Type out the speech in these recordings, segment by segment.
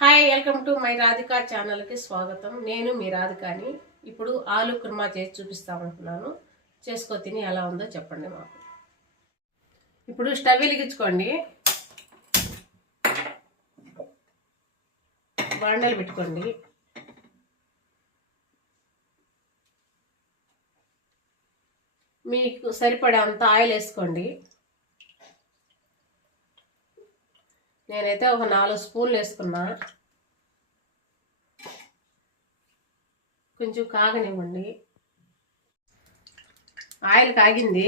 Hi, welcome to my Radhika ఛానల్కి స్వాగతం. నేను మీ రాధికాని. ఇప్పుడు ఆలు కుర్మా చేసి చూపిస్తామంటున్నాను. చేసుకో తిని ఎలా ఉందో చెప్పండి మాకు. ఇప్పుడు స్టవ్ వెలిగించుకోండి, బాండలు పెట్టుకోండి. మీకు సరిపడేంత ఆయిల్ వేసుకోండి. నేనైతే ఒక 4 స్పూన్లు వేసుకున్నా. కొంచెం కాగనివ్వండి. ఆయిల్ కాగింది.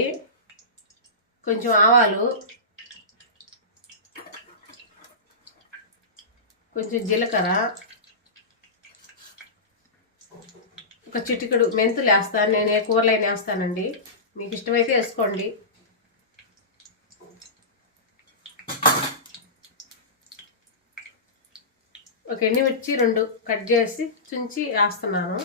కొంచెం ఆవాలు, కొంచెం జీలకర్ర, ఒక చిటికెడు మెంతులు వేస్తాను. నేను ఏ కూరలైనా వేస్తానండి, మీకు ఇష్టమైతే వేసుకోండి. ఒక ఎండుమిర్చి 2 కట్ చేసి చుంచి వేస్తున్నాను.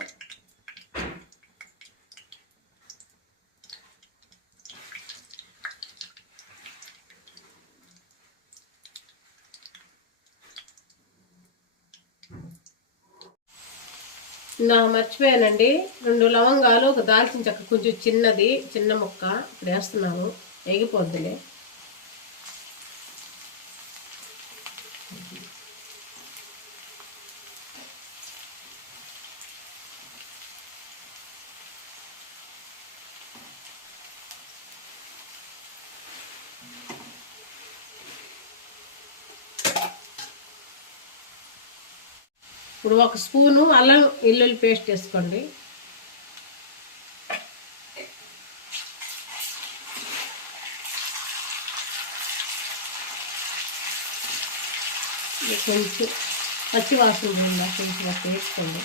నా మర్చిపోయానండి, 2 లవంగాలు, ఒక దాల్చిన చెక్క కొంచెం చిన్నది, చిన్న ముక్క ఇప్పుడు వేస్తున్నాను. వేగిపోద్దులే. ఇప్పుడు 1 స్పూను అల్లం వెల్లుల్లి పేస్ట్ వేసుకోండి. కొంచెం పచ్చి వాసన ఉందా, కొంచెం అట్లా వేసుకోండి.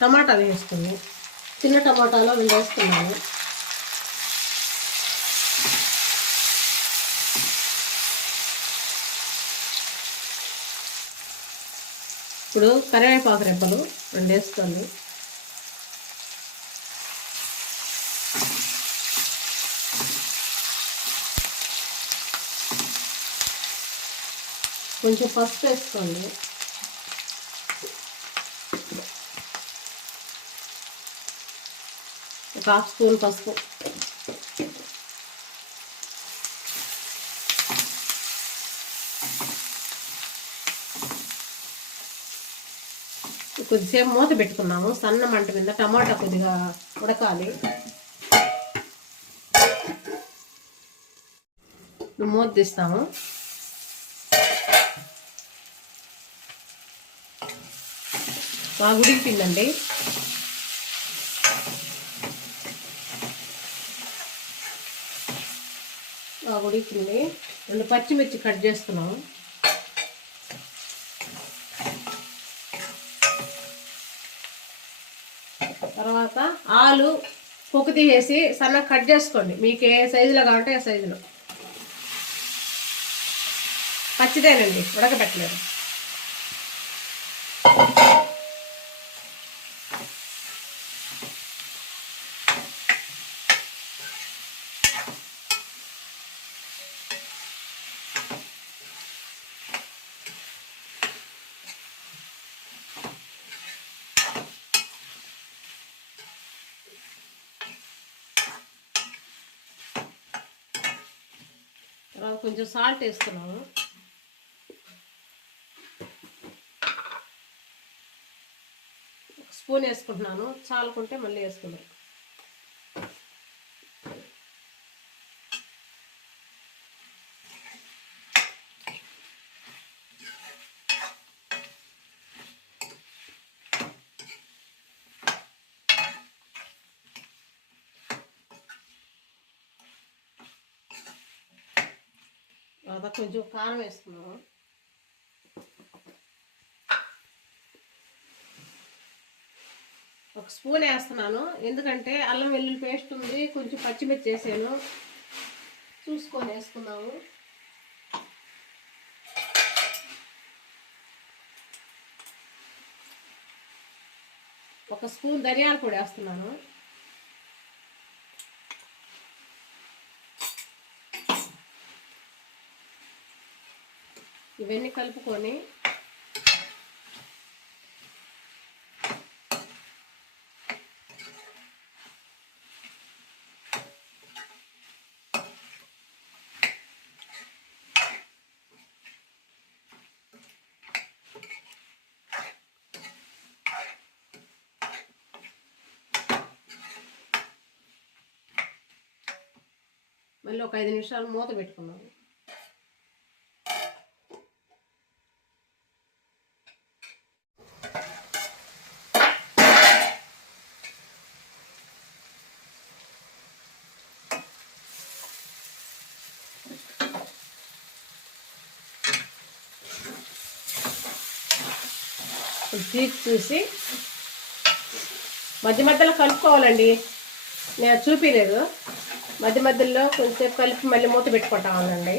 టమాటాలు వేసుకుని, చిన్న టమాటాలో 2 వేసుకున్నాను. ఇప్పుడు కరివేపాకు రెబ్బలు 2 వేసుకోండి. కొంచెం పసుపు వేసుకోండి. ఒక 1/2 స్పూన్ పసుపు. కొద్దిసేపు మూత పెట్టుకున్నాము సన్న మంట మీద. టమాటా కొద్దిగా ఉడకాలి. మూత తీస్తాము. బాగా ఉడికిపోయిందండి. బాగా ఉడికింది. 2 పచ్చిమిర్చి కట్ చేసుకున్నాము. తర్వాత ఆలు పొక్కు తీసేసి సన్నగా కట్ చేసుకోండి. మీకు ఏ సైజులో కావాలంటే ఆ సైజులో. పచ్చిదేనండి, ఉడకబెట్టలేదు. తర్వాత కొంచెం సాల్ట్ వేస్తున్నాము. స్పూన్ వేసుకుంటున్నాను, చాలుకుంటే మళ్ళీ వేసుకున్నాను. తర్వాత కొంచెం కారం వేసుకున్నాము. ఒక స్పూన్ వేస్తున్నాను, ఎందుకంటే అల్లం వెల్లుల్లి పేస్ట్ ఉంది, కొంచెం పచ్చిమిర్చి వేసాను, చూసుకొని వేసుకున్నాము. ఒక స్పూన్ ధనియాల పొడి వేస్తున్నాను. ఇవన్నీ కలుపుకొని మళ్ళీ ఒక 5 నిమిషాలు మూత పెట్టుకున్నాము. తీసి చూసి మధ్య మధ్యలో కలుపుకోవాలండి, నేను చూపించలేదు. మధ్య మధ్యలో కొంచెంసేపు కలిపి మళ్ళీ మూత పెట్టుకుంటామండి.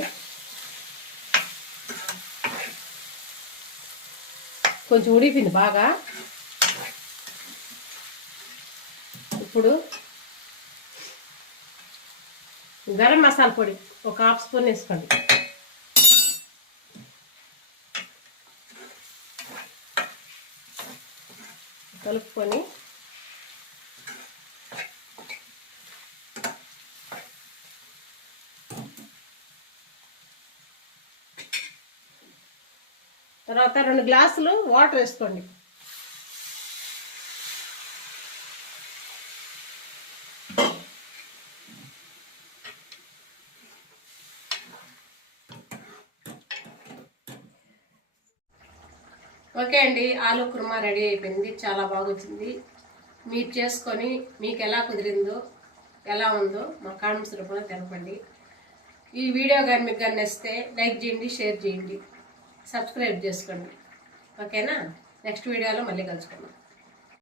కొంచెం ఉడికింది బాగా. ఇప్పుడు గరం మసాలా పొడి ఒక 1/2 స్పూన్ వేసుకోండి. కలుపుకొని తర్వాత 2 గ్లాసులు వాటర్ వేసుకోండి. ఓకే అండి, ఆలు కుర్మా రెడీ అయిపోయింది. చాలా బాగా వచ్చింది. మీరు చేసుకొని మీకు ఎలా కుదిరిందో, ఎలా ఉందో మా కామెంట్స్ రూపంలో తెలపండి. ఈ వీడియో కానీ మీకు కానీ నచ్చితే లైక్ చేయండి, షేర్ చేయండి, సబ్స్క్రైబ్ చేసుకోండి. ఓకేనా? నెక్స్ట్ వీడియోలో మళ్ళీ కలుసుకుందాం.